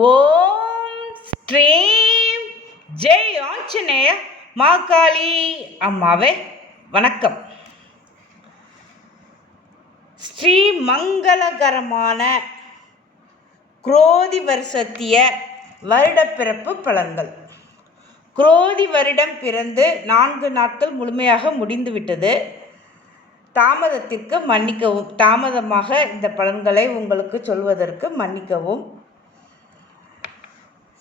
ஓம் ஸ்ரீம் ஜெய் ஆஞ்சநேய மாகாளி அம்மாவே வணக்கம். ஸ்ரீ மங்களகரமான குரோதி வருஷத்திய வருடப்பிறப்பு பலன்கள். குரோதி வருடம் பிறந்து 4 நாட்கள் முழுமையாக முடிந்துவிட்டது. தாமதத்திற்கு மன்னிக்கவும். தாமதமாக இந்த பலன்களை உங்களுக்கு சொல்வதற்கு மன்னிக்கவும்.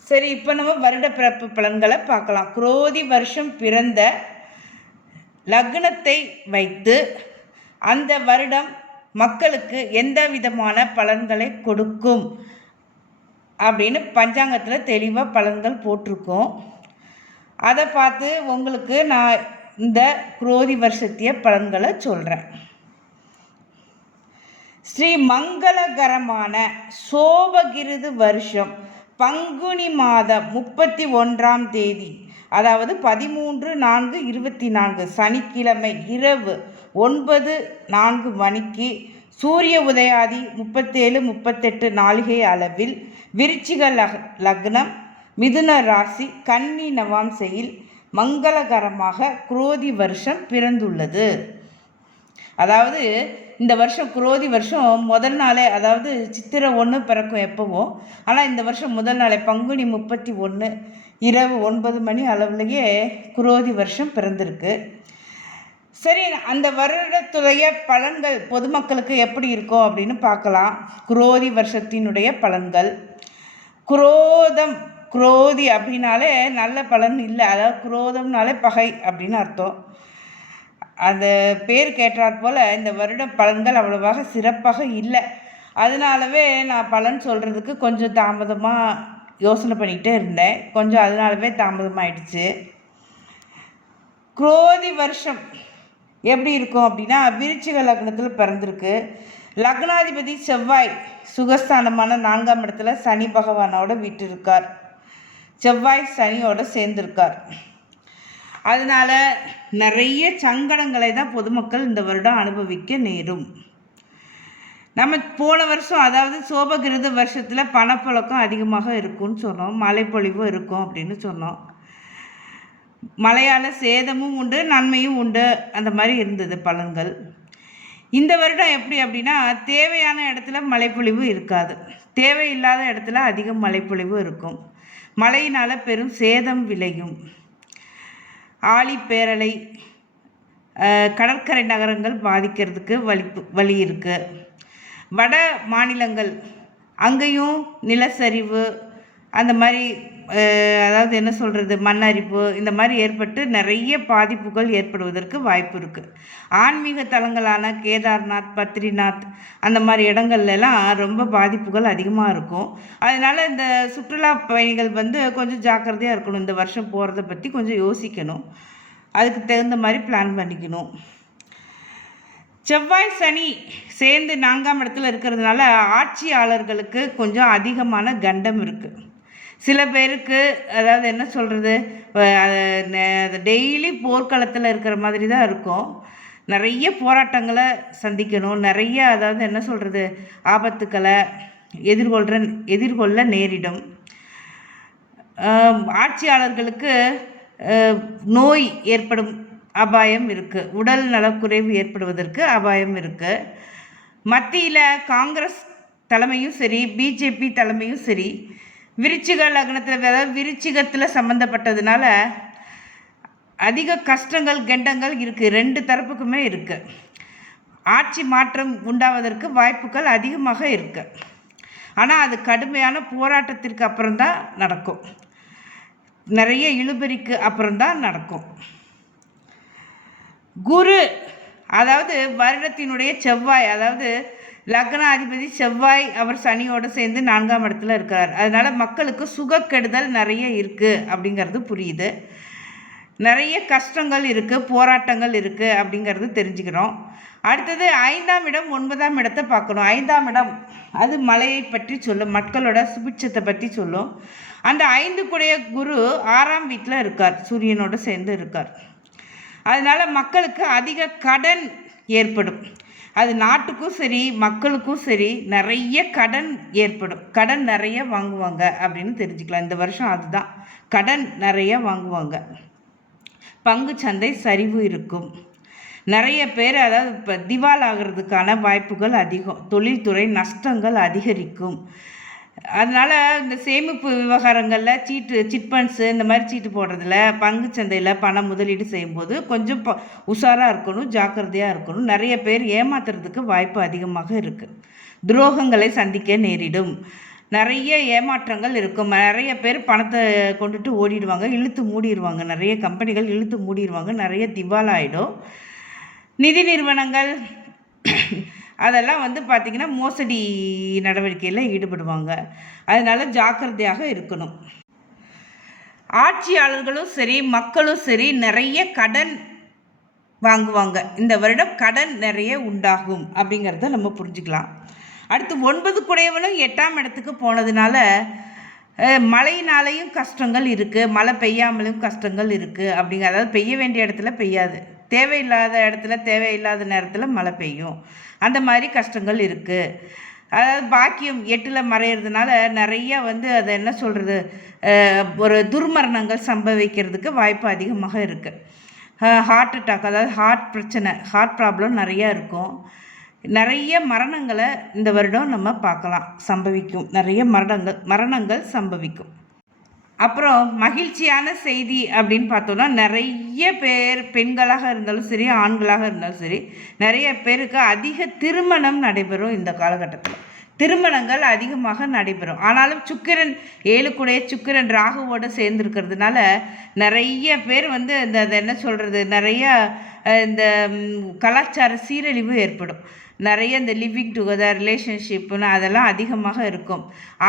சரி, இப்போ நம்ம வருட பிறப்பு பலன்களை பார்க்கலாம். குரோதி வருஷம் பிறந்த லக்னத்தை வைத்து அந்த வருடம் மக்களுக்கு எந்த விதமான பலன்களை கொடுக்கும் அப்படின்னு பஞ்சாங்கத்தில் தெளிவாக பலன்கள் போட்டிருக்கோம். அதை பார்த்து உங்களுக்கு நான் இந்த குரோதி வருஷத்திய பலன்களை சொல்கிறேன். ஸ்ரீ மங்களகரமான சோபகிருது வருஷம் பங்குனி மாதம் 31ஆம் தேதி, அதாவது 13/4/24 சனிக்கிழமை இரவு 9:04 மணிக்கு சூரிய உதயாதி 37-38 நாழிகை அளவில் விருச்சிக லக்னம், மிதுன ராசி, கன்னி நவாம்சையில் மங்களகரமாக குரோதி வருஷம் பிறந்துள்ளது. அதாவது இந்த வருஷம் குரோதி வருஷம் முதல் நாளே, அதாவது சித்திரை 1 பிறக்கும் எப்போவும், ஆனால் இந்த வருஷம் முதல் நாளே பங்குனி 31 இரவு 9 மணி அளவுலேயே குரோதி வருஷம் பிறந்திருக்கு. சரி, அந்த வருடத்துடைய பலன்கள் பொதுமக்களுக்கு எப்படி இருக்கும் அப்படின்னு பார்க்கலாம். குரோதி வருஷத்தினுடைய பலன்கள். குரோதி அப்படின்னாலே நல்ல பலன் இல்லை, அதாவது குரோதம்னாலே பகை அப்படின்னு அர்த்தம். அந்த பேர் கேட்டாற் போல் இந்த வருடம் பலன்கள் அவ்வளவாக சிறப்பாக இல்லை. அதனாலவே நான் பலன் சொல்கிறதுக்கு கொஞ்சம் தாமதமாக யோசனை பண்ணிக்கிட்டே இருந்தேன். கொஞ்சம் அதனாலவே தாமதமாயிடுச்சு. குரோதி வருஷம் எப்படி இருக்கும் அப்படின்னா, விருச்சிக லக்னத்தில் பிறந்திருக்கு. லக்னாதிபதி செவ்வாய் சுகஸ்தானமான 4ஆம் இடத்துல சனி பகவானோட வீட்டிருக்கார். செவ்வாய் சனியோட சேர்ந்திருக்கார். அதனால் நிறைய சங்கடங்களை தான் பொதுமக்கள் இந்த வருடம் அனுபவிக்க நேரும். நம்ம போன வருஷம், அதாவது சோபகிருத வருஷத்தில் பணப்புழக்கம் அதிகமாக இருக்கும்னு சொன்னோம், மழைப்பொழிவும் இருக்கும் அப்படின்னு சொன்னோம். மழையால் சேதமும் உண்டு, நன்மையும் உண்டு, அந்த மாதிரி இருந்தது பலன்கள். இந்த வருடம் எப்படி அப்படின்னா, தேவையான இடத்துல மழைப்பொழிவு இருக்காது, தேவையில்லாத இடத்துல அதிக மழைப்பொழிவு இருக்கும். மழையினால் பெரும் சேதம் விளையும். ஆழிப்பேரலை, கடற்கரை நகரங்கள் பாதிக்கிறதுக்கு வழி இருக்குது. வட மாநிலங்கள் அங்கேயும் நிலச்சரிவு, அந்த மாதிரி, அதாவது என்ன சொல்கிறது, மண்ணரிப்பு, இந்த மாதிரி ஏற்பட்டு நிறைய பாதிப்புகள் ஏற்படுவதற்கு வாய்ப்பு இருக்குது. ஆன்மீக தலங்களான கேதார்நாத், பத்ரிநாத், அந்த மாதிரி இடங்கள்லாம் ரொம்ப பாதிப்புகள் அதிகமாக இருக்கும். அதனால் இந்த சுற்றுலா பயணிகள் கொஞ்சம் ஜாக்கிரதையாக இருக்கணும். இந்த வருஷம் போகிறத பற்றி கொஞ்சம் யோசிக்கணும், அதுக்கு தகுந்த மாதிரி பிளான் பண்ணிக்கணும். செவ்வாய் சனி சேர்ந்து 4ஆம் இடத்துல இருக்கிறதுனால ஆட்சியாளர்களுக்கு கொஞ்சம் அதிகமான கண்டம் இருக்குது. சில பேருக்கு, அதாவது என்ன சொல்கிறது, டெய்லி போர்க்களத்தில் இருக்கிற மாதிரி தான் இருக்கும். நிறைய போராட்டங்களை சந்திக்கணும், நிறைய, அதாவது என்ன சொல்கிறது, ஆபத்துக்களை எதிர்கொள்ள நேரிடும். ஆட்சியாளர்களுக்கு நோய் ஏற்படும் அபாயம் இருக்குது, உடல் நலக்குறைவு ஏற்படுவதற்கு அபாயம் இருக்குது. மத்தியில் காங்கிரஸ் தலைமையும் சரி, பிஜேபி தலைமையும் சரி, விருச்சிக லக்னத்தில், அதாவது விருச்சிகத்தில் சம்மந்தப்பட்டதுனால அதிக கஷ்டங்கள் கண்டங்கள் இருக்குது. 2 தரப்புக்குமே இருக்குது. ஆட்சி மாற்றம் உண்டாவதற்கு வாய்ப்புகள் அதிகமாக இருக்குது. ஆனால் அது கடுமையான போராட்டத்திற்கு அப்புறம்தான் நடக்கும், நிறைய இழுபறிக்கு அப்புறம்தான் நடக்கும். குரு, அதாவது வருடத்தினுடைய செவ்வாய், அதாவது லக்னாதிபதி செவ்வாய், அவர் சனியோடு சேர்ந்து 4ஆம் இடத்துல இருக்கிறார். அதனால் மக்களுக்கு சுகக்கெடுதல் நிறைய இருக்குது அப்படிங்கிறது புரியுது. நிறைய கஷ்டங்கள் இருக்குது, போராட்டங்கள் இருக்குது அப்படிங்கிறது தெரிஞ்சுக்கிறோம். அடுத்தது 5ஆம் இடம் 9ஆம் இடத்தை பார்க்கணும். 5ஆம் இடம் அது மலையை பற்றி சொல்லும், மக்களோட சுபிட்சத்தை பற்றி சொல்லும். அந்த 5 குரு 6ஆம் வீட்டில் இருக்கார், சூரியனோடு சேர்ந்து இருக்கார். அதனால் மக்களுக்கு அதிக கடன் ஏற்படும். அது நாட்டுக்கும் சரி மக்களுக்கும் சரி நிறைய கடன் ஏற்படும். கடன் நிறைய வாங்குவாங்க அப்படின்னு தெரிஞ்சுக்கலாம். இந்த வருஷம் அதுதான், கடன் நிறைய வாங்குவாங்க. பங்குச்சந்தை சரிவு இருக்கும். நிறைய பேர் அதாவது இப்போ திவால் ஆகிறதுக்கான வாய்ப்புகள் அதிகம். தொழில்துறை நஷ்டங்கள் அதிகரிக்கும். அதனால் இந்த சேமிப்பு விவகாரங்களில் சிட் ஃபண்ட்ஸு இந்த மாதிரி சீட்டு போடுறதுல பங்குச்சந்தையில் பணம் முதலீடு செய்யும்போது கொஞ்சம் உஷாராக இருக்கணும், ஜாக்கிரதையாக இருக்கணும். நிறைய பேர் ஏமாத்துறதுக்கு வாய்ப்பு அதிகமாக இருக்குது. துரோகங்களை சந்திக்க நேரிடும். நிறைய ஏமாற்றங்கள் இருக்கும். நிறைய பேர் பணத்தை கொண்டுட்டு ஓடிடுவாங்க, இழுத்து மூடிடுவாங்க. நிறைய கம்பெனிகள் இழுத்து மூடிடுவாங்க, நிறைய திவால் ஆகிடும். நிதி நிறுவனங்கள் அதெல்லாம் வந்து பார்த்திங்கன்னா மோசடி நடவடிக்கையில் ஈடுபடுவாங்க. அதனால் ஜாக்கிரதையாக இருக்கணும். ஆட்சியாளர்களும் சரி மக்களும் சரி நிறைய கடன் வாங்குவாங்க. இந்த வருடம் கடன் நிறைய உண்டாகும் அப்படிங்கிறத நம்ம புரிஞ்சுக்கலாம். அடுத்து 9 குடையவனும் 8ஆம் இடத்துக்கு போனதுனால மழையினாலேயும் கஷ்டங்கள் இருக்குது, மழை பெய்யாமலும் கஷ்டங்கள் இருக்குது. அதாவது பெய்ய வேண்டிய இடத்துல பெய்யாது, தேவையில்லாத இடத்துல தேவையில்லாத நேரத்தில் மழை பெய்யும். அந்த மாதிரி கஷ்டங்கள் இருக்குது. அதாவது பாக்கியம் 8ல் மறையிறதுனால நிறைய வந்து அதை என்ன சொல்கிறது, ஒரு துர்மரணங்கள் சம்பவிக்கிறதுக்கு வாய்ப்பு அதிகமாக இருக்குது. ஹார்ட் அட்டாக், அதாவது ஹார்ட் பிரச்சனை, ஹார்ட் ப்ராப்ளம் நிறையா இருக்கும். நிறைய மரணங்களை இந்த வருடம் நம்ம பார்க்கலாம், சம்பவிக்கும். நிறைய மரணங்கள் சம்பவிக்கும். அப்புறம் மகிழ்ச்சியான செய்தி அப்படின்னு பார்த்தோன்னா, நிறைய பேர் பெண்களாக இருந்தாலும் சரி ஆண்களாக இருந்தாலும் சரி நிறைய பேருக்கு அதிக திருமணம் நடைபெறும். இந்த காலகட்டத்தில் திருமணங்கள் அதிகமாக நடைபெறும். ஆனாலும் சுக்கிரன் 7 கூடைய சுக்கிரன் ராகுவோடு சேர்ந்துருக்கிறதுனால நிறைய பேர் வந்து அதை என்ன சொல்கிறது, நிறைய இந்த கலாச்சார சீரழிவு ஏற்படும். நிறைய இந்த லிவிங் டுகெதர் ரிலேஷன்ஷிப்புன்னு அதெல்லாம் அதிகமாக இருக்கும்.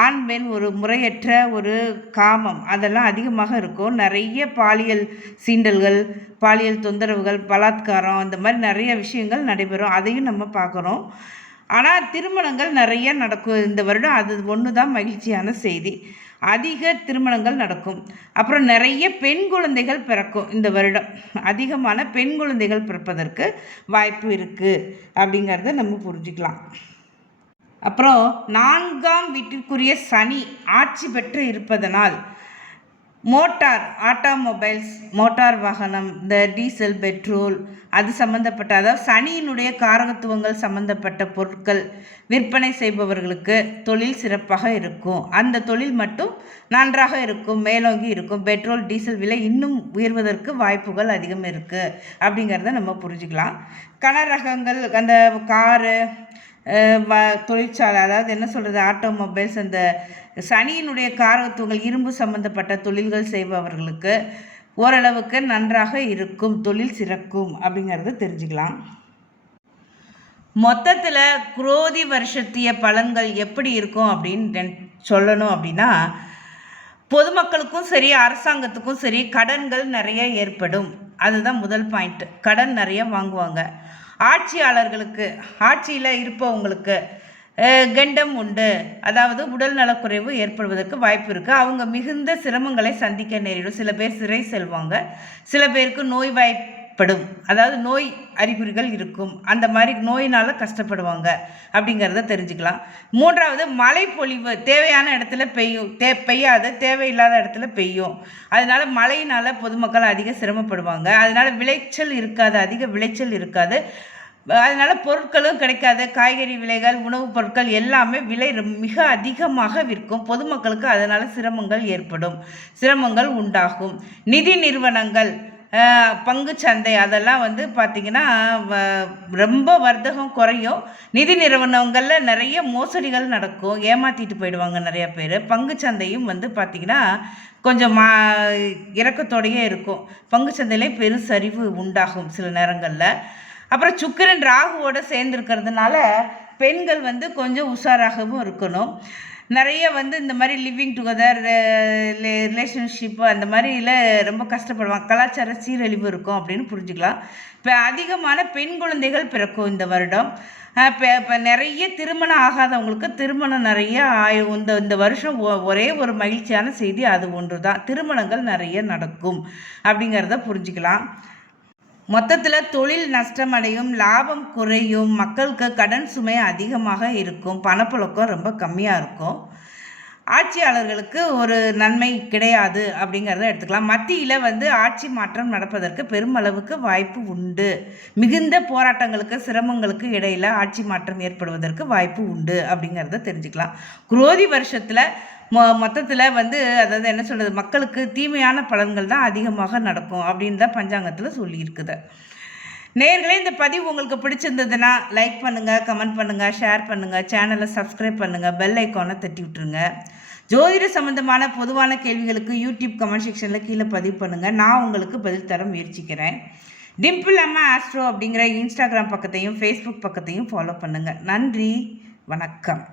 ஆண் பெண் ஒரு முறையற்ற ஒரு காமம் அதெல்லாம் அதிகமாக இருக்கும். நிறைய பாலியல் சீண்டல்கள், பாலியல் தொந்தரவுகள், பலாத்காரம், இந்த மாதிரி நிறைய விஷயங்கள் நடைபெறும். அதையும் நம்ம பார்க்குறோம். ஆனால் திருமணங்கள் நிறைய நடக்கும் இந்த வருடம். அது ஒன்று தான் மகிழ்ச்சியான செய்தி. அதிக திருமணங்கள் நடக்கும். அப்புறம் நிறைய பெண் குழந்தைகள் பிறக்கும் இந்த வருடம். அதிகமான பெண் குழந்தைகள் பிறப்பதற்கு வாய்ப்பு இருக்குது அப்படிங்கிறத நம்ம புரிஞ்சுக்கலாம். அப்புறம் 4ஆம் வீட்டிற்குரிய சனி ஆட்சி பெற்று இருப்பதனால் மோட்டார் ஆட்டோமொபைல்ஸ், மோட்டார் வாகனம், இந்த டீசல் பெட்ரோல் அது சம்மந்தப்பட்ட, அதாவது சனியினுடைய காரகத்துவங்கள் சம்மந்தப்பட்ட பொருட்கள் விற்பனை செய்பவர்களுக்கு தொழில் சிறப்பாக இருக்கும். அந்த தொழில் மட்டும் நன்றாக இருக்கும், மேலோங்கி இருக்கும். பெட்ரோல் டீசல் விலை இன்னும் உயர்வதற்கு வாய்ப்புகள் அதிகம் இருக்குது அப்படிங்கிறத நம்ம புரிஞ்சுக்கலாம். கனரகங்கள், அந்த காரு, தொழிற்சாலை, அதாவது என்ன சொல்கிறது, ஆட்டோமொபைல்ஸ், அந்த சனியினுடைய காரகத்துவங்கள் இரும்பு சம்பந்தப்பட்ட தொழில்கள் செய்பவர்களுக்கு ஓரளவுக்கு நன்றாக இருக்கும், தொழில் சிறக்கும் அப்படிங்கிறத தெரிஞ்சுக்கலாம். மொத்தத்தில் குரோதி வருஷத்திய பலன்கள் எப்படி இருக்கும் அப்படின்னு சொல்லணும் அப்படின்னா, பொதுமக்களுக்கும் சரி அரசாங்கத்துக்கும் சரி கடன்கள் நிறைய ஏற்படும். அதுதான் முதல் பாயிண்ட். கடன் நிறைய வாங்குவாங்க. ஆட்சியாளர்களுக்கு, ஆட்சியில் இருப்பவங்களுக்கு கண்டம் உண்டு, அதாவது உடல் நலக்குறைவு ஏற்படுவதற்கு வாய்ப்பு இருக்குது. அவங்க மிகுந்த சிரமங்களை சந்திக்க நேரிடும். சில பேர் சிறை செல்வாங்க, சில பேருக்கு நோய்வாய்ப்படும், அதாவது நோய் அறிகுறிகள் இருக்கும். அந்த மாதிரி நோயினால் கஷ்டப்படுவாங்க அப்படிங்கிறத தெரிஞ்சுக்கலாம். 3வது மழை பொழிவு தேவையான இடத்துல பெய்யும், பெய்யாது தேவையில்லாத இடத்துல பெய்யும். அதனால் மழையினால் பொதுமக்கள் அதிக சிரமப்படுவாங்க. அதனால் விளைச்சல் இருக்காது, அதிக விளைச்சல் இருக்காது. அதனால் பொருட்களும் கிடைக்காது. காய்கறி விலைகள், உணவுப் பொருட்கள் எல்லாமே விலை மிக அதிகமாக விற்கும். பொதுமக்களுக்கு அதனால் சிரமங்கள் ஏற்படும், சிரமங்கள் உண்டாகும். நிதி நிறுவனங்கள், பங்குச்சந்தை அதெல்லாம் வந்து பார்த்திங்கன்னா ரொம்ப வர்த்தகம் குறையும். நிதி நிறுவனங்களில் நிறைய மோசடிகள் நடக்கும், ஏமாற்றிட்டு போயிடுவாங்க நிறைய பேர். பங்குச்சந்தையும் வந்து பார்த்திங்கன்னா கொஞ்சம் இறக்கத்தோடையே இருக்கும். பங்குச்சந்தையிலே பெரும் சரிவு உண்டாகும் சில நேரங்களில். அப்புறம் சுக்கிரன் ராகுவோடு சேர்ந்துருக்கிறதுனால பெண்கள் வந்து கொஞ்சம் உஷாராகவும் இருக்கணும். நிறைய வந்து இந்த மாதிரி லிவிங் டுகெதர் ரிலேஷன்ஷிப்பு அந்த மாதிரியில் ரொம்ப கஷ்டப்படுவாங்க. கலாச்சார சீரழிவு இருக்கும் அப்படின்னு புரிஞ்சுக்கலாம். இப்போ அதிகமான பெண் குழந்தைகள் பிறக்கும் இந்த வருடம். இப்போ நிறைய திருமணம் ஆகாதவங்களுக்கு திருமணம் நிறைய ஆகும். இந்த வருஷம் ஒரே ஒரு மகிழ்ச்சியான செய்தி அது ஒன்று தான், திருமணங்கள் நிறைய நடக்கும் அப்படிங்கிறத புரிஞ்சுக்கலாம். மொத்தத்தில் தொழில் நஷ்டமடையும், லாபம் குறையும், மக்களுக்கு கடன் சுமை அதிகமாக இருக்கும், பணப்புழக்கம் ரொம்ப கம்மியாக இருக்கும். ஆட்சியாளர்களுக்கு ஒரு நன்மை கிடையாது அப்படிங்கிறத எடுத்துக்கலாம். மத்தியில் ஆட்சி மாற்றம் நடப்பதற்கு பெருமளவுக்கு வாய்ப்பு உண்டு. மிகுந்த போராட்டங்களுக்கு சிரமங்களுக்கு இடையில் ஆட்சி மாற்றம் ஏற்படுவதற்கு வாய்ப்பு உண்டு அப்படிங்கிறத தெரிஞ்சுக்கலாம். குரோதி வருஷத்தில் மொத்தத்தில் அதாவது என்ன சொல்கிறது, மக்களுக்கு தீமையான பலன்கள் தான் அதிகமாக நடக்கும் அப்படின்னு தான் பஞ்சாங்கத்தில் சொல்லியிருக்குது. நேர்களே, இந்த பதிவு உங்களுக்கு பிடிச்சிருந்ததுன்னா லைக் பண்ணுங்கள், கமெண்ட் பண்ணுங்கள், ஷேர் பண்ணுங்கள், சேனலை சப்ஸ்கிரைப் பண்ணுங்கள், பெல் ஐக்கானை தட்டி விட்டுருங்க. ஜோதிட சம்மந்தமான பொதுவான கேள்விகளுக்கு யூடியூப் கமெண்ட் செக்ஷனில் கீழே பதிவு பண்ணுங்கள். நான் உங்களுக்கு பதில் தர முயற்சிக்கிறேன். டிம்பிள் அம்மா ஆஸ்ட்ரோ அப்படிங்கிற இன்ஸ்டாகிராம் பக்கத்தையும் ஃபேஸ்புக் பக்கத்தையும் ஃபாலோ பண்ணுங்கள். நன்றி, வணக்கம்.